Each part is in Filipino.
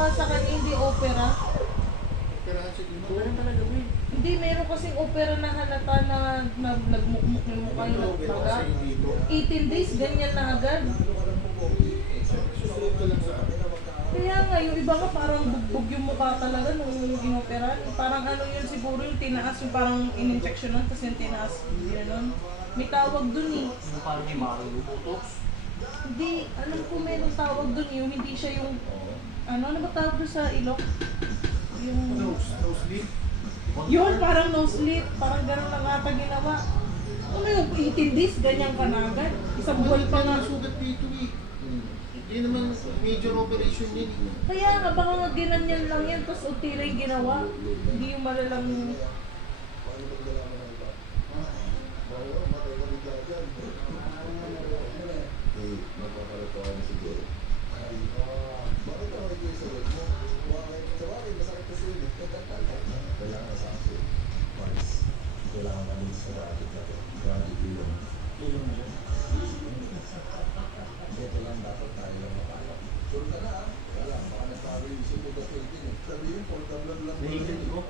nga sa kanya, hindi opera. Operahan siya dito. Ganun talaga, boy. Hindi, meron kasing opera na halata na nagmukmuk yung mukha yung nagpaga. 18 days, ganyan na agad. Susunod ka lang sa akin. Kaya nga, yung iba nga parang bugbog yung mukha talaga nung inopera. Parang ano yun siguro yung tinaas, yung parang in-injectionan, tapos yung tinaas, yun. May tawag dun eh. Yung parang may marubutox. Hindi, alam ko merong tawag dun yung hindi siya yung, ano ba tawag dun sa ilok? Yung, Nosebleed. yun, parang no sleep, parang gano'n lang ata ginawa. Ano yung 18 days, ganyan ka na agad? Isang buwan pa nga. Sugat dito eh. Hindi naman major operation yun eh. Kaya nga, baka nga ginanyan lang yan, tapos utila yung ginawa. Hindi yung malalang... Magpapalatuan na siguro. Bakit ako kayo sa web mo? Sa bakit, masakit kasi yun eh. Kailangan sa akin. Mars, kailangan namin sa rabbit na to. Rabbit ilong. Ilong na siya. Ito lang dapat tayo lang mapalak. Sure ka na ah. Kaya lang, baka nagparo yung isip mo kasi yun eh. Sabihin, portable lang. Nahigil ko.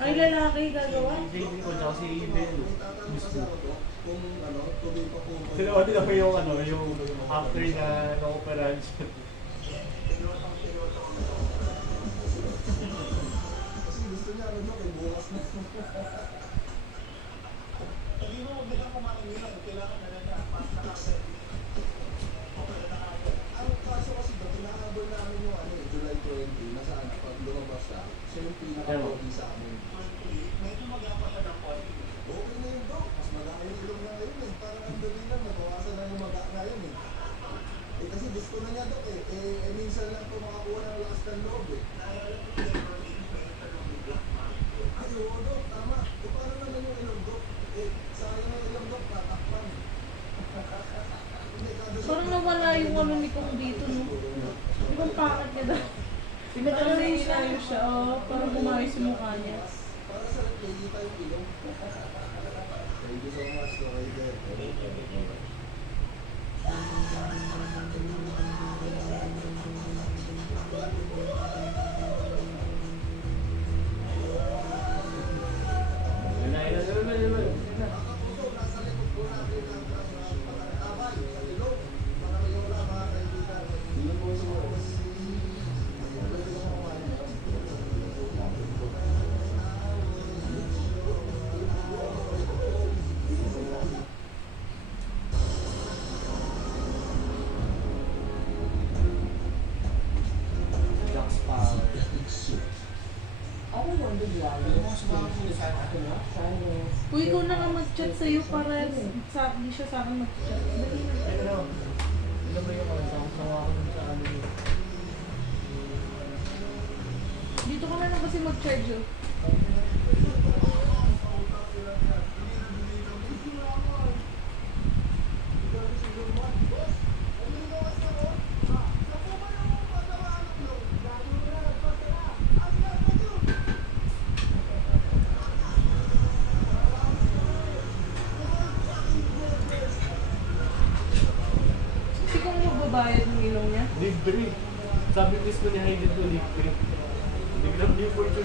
Ay, lalaki gagawa? Nahigil ko, tsaka si Belo. Gusto. Kung ano, tuloy pa po. Sila din ako yung ano, yung after na na-operahan siya. Kasi gusto niya, ano, may bukas na. Hindi mo magandang kumain nila kung kailangan na nila para sa kape. Ang kaso kasi ba, pinahabol namin yung ano, July 20, nasaan pag lumabas siya, siya yung pinaka-body sa amin. Medyo mag-apatan ng body. Okay na yun, Dok. Mas madami yung ilong na ngayon eh. Parang ang dali lang, nabawasan na yung maga ngayon eh. Eh kasi gusto na niya, Dok eh. Minsan lang ito makakuha ng lakas ng loob eh. Ay, oo, Dok. Tama. Eh, paano naman yung ilong, Dok? Eh, sayang na ilong, Dok. Tatakpan. Parang nawala yung ano ni Kong dito, no? Di ba pangit niya daw? Pinagano na inayos siya, parang bumayos yung mukha niya. Para sa nagkikita yung ilong. Thank you so much, Dok. Jack's power. Uy, ikaw na nga mag-chat sa'yo para hindi siya sa akin mag-chat. Dali na. Ayun na. Alam mo yung ano, sawa ko sa ano yun. Dito ka na lang kasi mag-charge, oh. Kasi kung magbabayad ng ilong niya, Libre. Sabi ko niya, hindi to libre. Biglang di po ito.